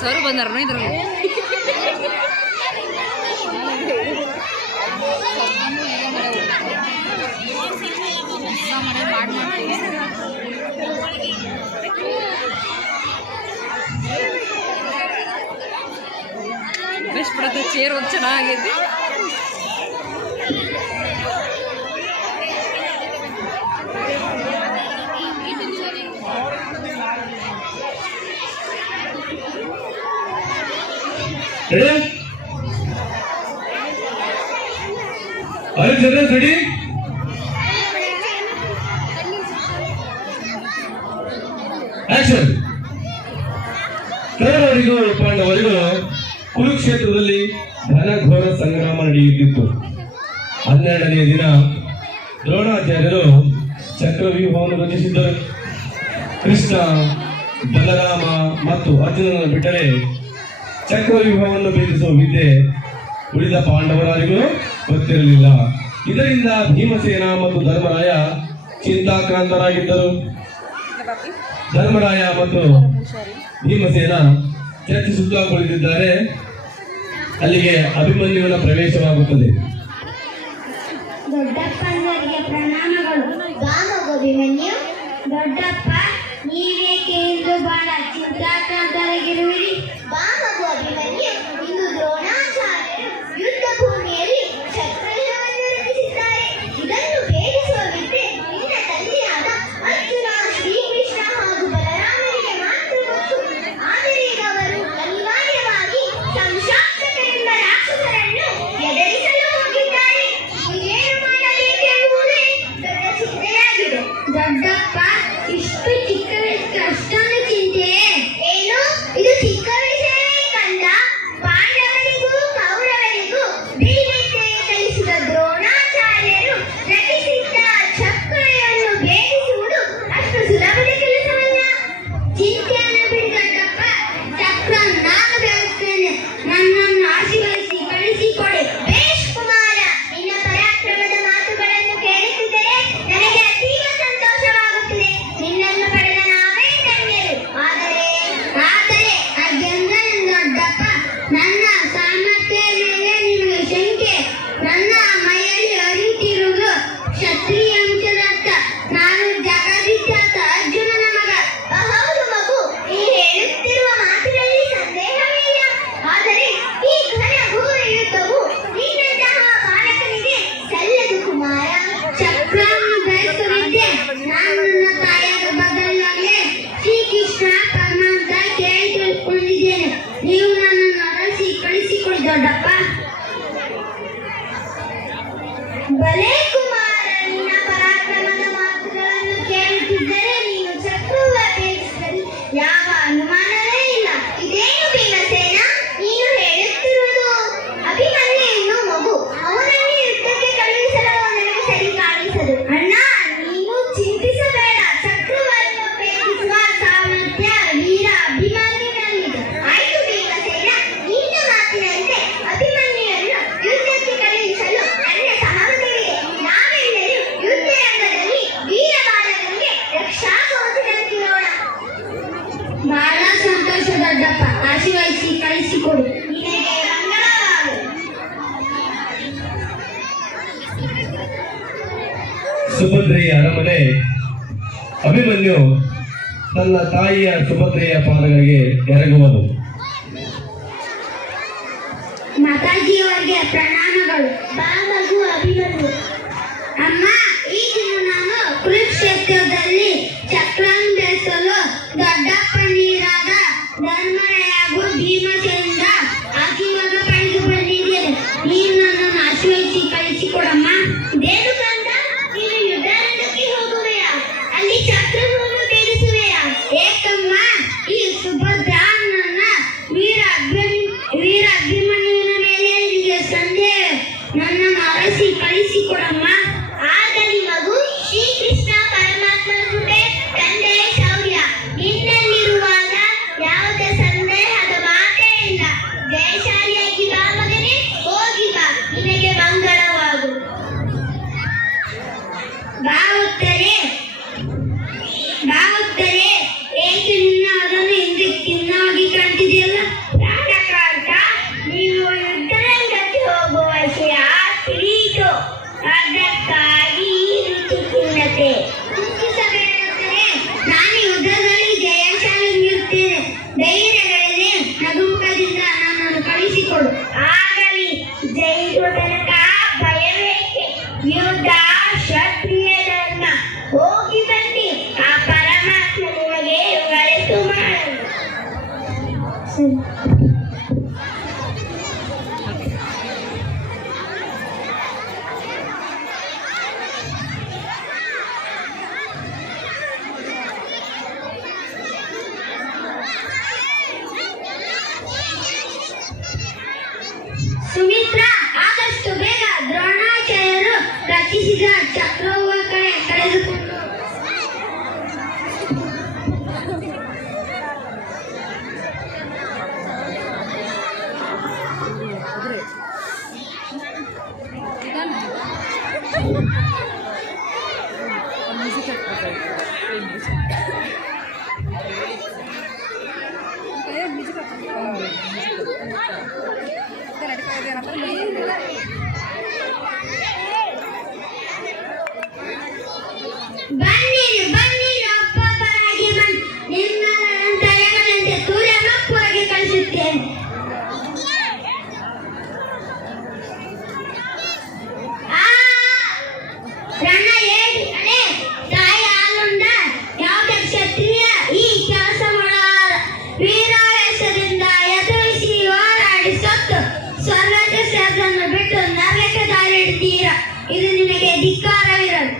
Sir ಬಂದಾರ ಇದ್ರಲ್ಲಿ best ಬಿಡತ್ತೆ chair ಒಂದು ಚೆನ್ನಾಗೈತಿ. Ready action. ಕೌರವರಿಗೂ ಪಾಂಡವರಿಗೂ ಕುರುಕ್ಷೇತ್ರದಲ್ಲಿ ಘನಘೋರ ಸಂಗ್ರಾಮ ನಡೆಯುತ್ತಿತ್ತು. 12ನೇ ದಿನ ದ್ರೋಣಾಚಾರ್ಯರು ಚಕ್ರವ್ಯೂಹವನ್ನು ರಚಿಸಿದ್ದರು. ಕೃಷ್ಣ, ಬಲರಾಮ ಮತ್ತು ಅರ್ಜುನನನ್ನು ಬಿಟ್ಟರೆ ಚಕ್ರವ್ಯೂಹವನ್ನು ಭೇದಿಸುವ ವಿದ್ಯೆ ಉಳಿದ ಪಾಂಡವರಿಗೂ ಗೊತ್ತಿರಲಿಲ್ಲ. ಇದರಿಂದ ಭೀಮಸೇನ ಮತ್ತು ಧರ್ಮರಾಯ ಚಿಂತಾಕ್ರಾಂತರಾಗಿದ್ದರು. ಧರ್ಮರಾಯ ಮತ್ತು ಭೀಮಸೇನ ಚರ್ಚಿಸುತ್ತಾ ಕುಳಿತಿದ್ದಾರೆ. ಅಲ್ಲಿಗೆ ಅಭಿಮನ್ಯುವಿನ ಪ್ರವೇಶವಾಗುತ್ತದೆ. ದೊಡ್ಡಪ್ಪನವರಿಗೆ ಪ್ರಣಾಮಗಳು. ಅಭಿಮನ್ಯು, ದೊಡ್ಡಪ್ಪ, ನೀವೇಕೆ ಇಂದು ಬಹಳ ಚಿಂತಾಕ್ರಾಂತರಾಗಿರುವಿರಿ? ಅಭಿಮನ್ಯು, ಇಂದು ದ್ರೋಣಾಚಾರ್ಯರು ಯುದ್ಧ ಭೂಮಿಯಲ್ಲಿ ಚಕ್ರವ್ಯೂಹವನ್ನು ರಚಿಸಿದ್ದಾರೆ. ಇದನ್ನು ಭೇದಿಸುವ ವಿದ್ಯೆ ನಿನ್ನ ತಂದೆಯಾದ ಅರ್ಜುನ, ಶ್ರೀಕೃಷ್ಣ ಹಾಗೂ ಬಲರಾಮನಿಗೆ ಮಾತ್ರ ಗೊತ್ತು. ಆದರೆ ಈಗ ಅವರು ಅನಿವಾರ್ಯವಾಗಿ ಸಂಶಾಪ್ತಕರೆಂಬ ರಾಕ್ಷಸರನ್ನು ಎದುರಿಸಲು ಹೋಗಿದ್ದಾರೆ. ಏನು ಮಾಡಬೇಕೆಂಬುದೇ ದೊಡ್ಡ ಚಿಂತೆಯಾಗಿದೆ. ದೊಡ್ಡಪ್ಪ, ಇಷ್ಟು ಚಿಕ್ಕ ವಯಸ್ಸಿಗೆ ಅಷ್ಟೊಂದು ಚಿಂತೆಯೇ? ಏನು ಇದು ಚಿಕ್ಕ ವಿಷಯವೇ ಕಂದ? ಪಾಂಡವರಿಗೂ ಕೌರವರಿಗೂ ಬಿಲ್ವಿದ್ಯೆ ಕಲಿಸಿದ ದ್ರೋಣಾಚಾರ್ಯರು ರಚಿಸಿದ್ದ ಚಕ್ರವನ್ನು ಭೇದಿಸುವುದು ಅಷ್ಟು ಸುಲಭದ ಕೆಲಸವಲ್ಲ. ಚಿಂತೆಯನ್ನು ಬಿಡಿ ದೊಡ್ಡಪ್ಪ, ಚಕ್ರ ನಾನು ಬೆಳೆಸ್ತೇನೆ. ನನ್ನನ್ನು ಆಶೀರ್ವದಿಸಿ ಕಳಿಸಿಕೊಡಿ. ಬೇಷ್ ಕುಮಾರ, ನಿನ್ನ ಪರಾಕ್ರಮದ ಮಾತುಗಳನ್ನು ಕೇಳುತ್ತಿದ್ದರೆ ನನಗೆ ಅತೀವ ಸಂತೋಷವಾಗುತ್ತಿದೆ. ನಿನ್ನನ್ನು ಪಡೆದ ನಾವೇ ಧನ್ಯರು. ಆದರೆ ದೊಡ್ಡಪ್ಪ, ನನ್ನ ಸಾಮರ್ಥ್ಯದ ಮೇಲೆ ನಿಮಗೆ ಶಂಕೆ. ನನ್ನ ಮೈಯಲ್ಲಿ ಹರಿಯುತ್ತಿರುವುದು ಕ್ಷತ್ರಿಯ ಅಂಶದ ರಕ್ತ. ನಾನು ಜಗದ್ವಿಖ್ಯಾತ ಅರ್ಜುನನ ಮಗ. ಹೌದು ಮಗು, ನೀ ಹೇಳುತ್ತಿರುವ ಮಾತಿನಲ್ಲಿ ಸಂದೇಹವಿಲ್ಲ. ಆದರೆ ಈ ಘನಘೋರ ಯುದ್ಧವು ನಿನ್ನಂತಹ ಬಾಲಕನಿಗೆ ಸಲ್ಲದು ಕುಮಾರ. ಚಕ್ರವನ್ನು ಧರಿಸುವಿದ್ದೆ ನಾನು ನನ್ನ ತಾಯಿಯ ಬದಲಾಗಲೇ ಶ್ರೀಕೃಷ್ಣ ಪರಮಾತ್ಮ ಕೇಳಿ ತಿಳ್ಕೊಂಡಿದ್ದೇನೆ. ನೀವು ನನ್ನನ್ನು ಅರಸಿ ಕಳಿಸಿಕೊಡಿ ದೊಡ್ಡಪ್ಪ. ಬಲೆ ಕುಮಾರ, ನಿನ್ನ ಪರಾಕ್ರಮದ ಮಾತುಗಳನ್ನು ಕೇಳುತ್ತಿದ್ದರೆ ನೀನು ಚಕ್ರವ ಭೇದಿಸಲು ಯಾವ ಅನುಮಾನವೇ ಇಲ್ಲ. ಇದೇನು ಭೀಮಸೇನ, ನೀನು ಹೇಳುತ್ತಿರುವುದು? ಅಭಿಮನ್ಯುವಿನ ಮಗು, ಅವನನ್ನು ಯುದ್ಧಕ್ಕೆ ಕಳುಹಿಸಲು ನನಗೆ ಸರಿ ಕಾಣಿಸದು. ಅಣ್ಣ, ನೀನು ಚಿಂತಿಸಬೇಡ. ಚಕ್ರವನ್ನು ಭೇದಿಸುವ ಸಾಮರ್ಥ್ಯ ವೀರ ಅಭಿಮನ್ಯುವಿನಲ್ಲಿದೆ. ಆಯ್ತು ಭೀಮಸೇನ, ನಿನ್ನ ಮಾತಿನಂತೆ ಅಭಿಮನ್ಯುವನ್ನು ಯುದ್ಧಕ್ಕೆ ಕಳುಹಿಸಲು ನನ್ನ ಸಹಮತವಿದೆ. ನಾವೆಲ್ಲರೂ ಯುದ್ಧ ರಂಗದಲ್ಲಿ ವೀರ ಬಾಲಕನಿಗೆ ರಕ್ಷಾ ಕವಚದಂತಿರೋಣ. ಬಹಳ ಸಂತೋಷ ದೊಡ್ಡಪ್ಪ, ಆಶೀರ್ವದಿಸಿ ಕಳಿಸಿಕೊಡಿ. ನಿನಗೆ ಮಂಗಳವಾಗಲಿ. ಸುಭದ್ರೆಯ ಅರಮನೆ. ಅಭಿಮನ್ಯು ತನ್ನ ತಾಯಿಯ ಸುಭದ್ರೆಯ ಪಾದಗಳಿಗೆ ಎರಗುವನು. ಮಾತಾಜಿಯವರಿಗೆ ಪ್ರಣಾಮಗಳು. ಬಾ ಮಗು ಅಭಿಮನ್ಯು. ಅಮ್ಮ, ಈ ದಿನ ನಾನು ಕುರುಕ್ಷೇತ್ರದಲ್ಲಿ ಚಕ್ರವನ್ನು ಧರಿಸಲು ದೊಡ್ಡಪ್ಪನೀರಾದ ಧರ್ಮರಾಯ ಹಾಗೂ ಭೀಮಸೇನರಿಂದ ಆಶೀರ್ವಾದ ಪಡೆದು ಬಂದಿದ್ದೇನೆ. ನೀನು ನನ್ನನ್ನು ಆಶೀರ್ವದಿಸಿ ಕಳಿಸಿಕೊಡಮ್ಮ. ದೇನು ಕಂದ, ನೀನು ಯುದ್ಧರಂಗಕ್ಕೆ ಹೋಗುವೆಯಾ? ಅಲ್ಲಿ ಚಕ್ರವನ್ನು ಭೇದಿಸುವೆಯಾ? ಏಕಮ್ಮ, ಈ ಸುಭದ್ರಾ ನನ್ನ ವೀರ ಅಭಿಮನ್ಯುವಿನ ಮೇಲೆ ನಿನಗೆ ಸಂದೇಹ. ನನ್ನನ್ನು ಅರಸಿ ಕಳಿಸಿಕೊಡಮ್ಮ. ಆಗಲಿ ಮಗು. ಶ್ರೀಕೃಷ್ಣ ಪರಮಾತ್ಮನ ಕೃಪೆ, ತಂದೆಯ ಶೌರ್ಯ ನಿನ್ನಲ್ಲಿರುವಾಗ ಯಾವುದೇ ಸಂದೇಹದ ಮಾತೇ ಇಲ್ಲ. ಜಯಶಾಲಿಯಾಗಿ ಬಾ ಮಗನೇ, ಹೋಗಿ ಬಾ. ನಿನಗೆ ಮಂಗಳವಾಗು. ಬಾವುತ್ತರೆ, ಏಕೆ ನಿನ್ನ ಅದನ್ನು ಹಿಂದೆ ಖಿನ್ನವಾಗಿ ಕಾಣ್ತಿದೆಯಲ್ಲ? ಯುದ್ಧ ಕ್ಷತ್ರಿಯ ಧರ್ಮ ಹೋಗಿ ಬನ್ನಿ ಆ ಪರಮಾತ್ಮ ನಿಮಗೆ ಒಳಿತು ಮಾಡಲು. ಸುಮಿತ್ರ ಆದಷ್ಟು ಬೇಗ ದ್ರೋಣಾಚಾರ್ಯರು ರಚಿಸಿದ ಚಕ್ರವ್ಯೂಹ ಕಳೆದುಕೊಂಡು ಬನ್ನಿರಿ ಬನ್ನಿರಿ ಒಬ್ಬೊಬ್ಬರಾಗಿ ಬನ್ನಿ. ನಿಮ್ಮೆಲ್ಲರನ್ನು ತಲೆಗಳಂತೆ ತೂರ ಮಕ್ಕಳಿಗೆ ಕಳಿಸುತ್ತೇನೆ. ರಣ ಹೇಳಿ ಅಡೆ ತಾಯಿ ಹಾಲುಂಡ ಯಾವುದೇ ಕ್ಷತ್ರಿಯ ಈ ಕೆಲಸ ಮಾಡಲಾರ. ವೀರಾವೇಶದಿಂದ ಎದುರಿಸಿ ಹೋರಾಡಿ ಸತ್ತು ಸ್ವರ್ಗಕ್ಕೆ ಸೇರದನ್ನು ಬಿಟ್ಟು ನರಕಕ್ಕೆ ದಾರಿ ಹಿಡಿದೀರ. ಇದು ನಿಮಗೆ ಧಿಕ್ಕಾರವಿರಲು.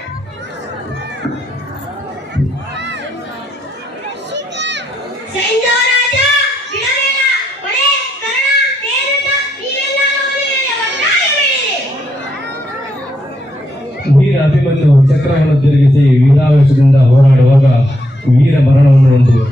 ಸೈಂಧವರಾಜ ಬಿಡಬೇಡ. ಒಡೆ ಕರ್ಣ ತೇರಣ್ಣ ನೀವೆಲ್ಲರೂ ಒಟ್ಟಾಗಿ ಬೆಳೆಯಿರಿ. ವೀರ ಅಭಿಮನ್ಯು ಚಕ್ರವನ್ನು ತಿರುಗಿಸಿ ವೀರಾವೇಶದಿಂದ ಹೋರಾಡುವಾಗ ವೀರ ಮರಣವನ್ನು ಹೊಂದಿದರು.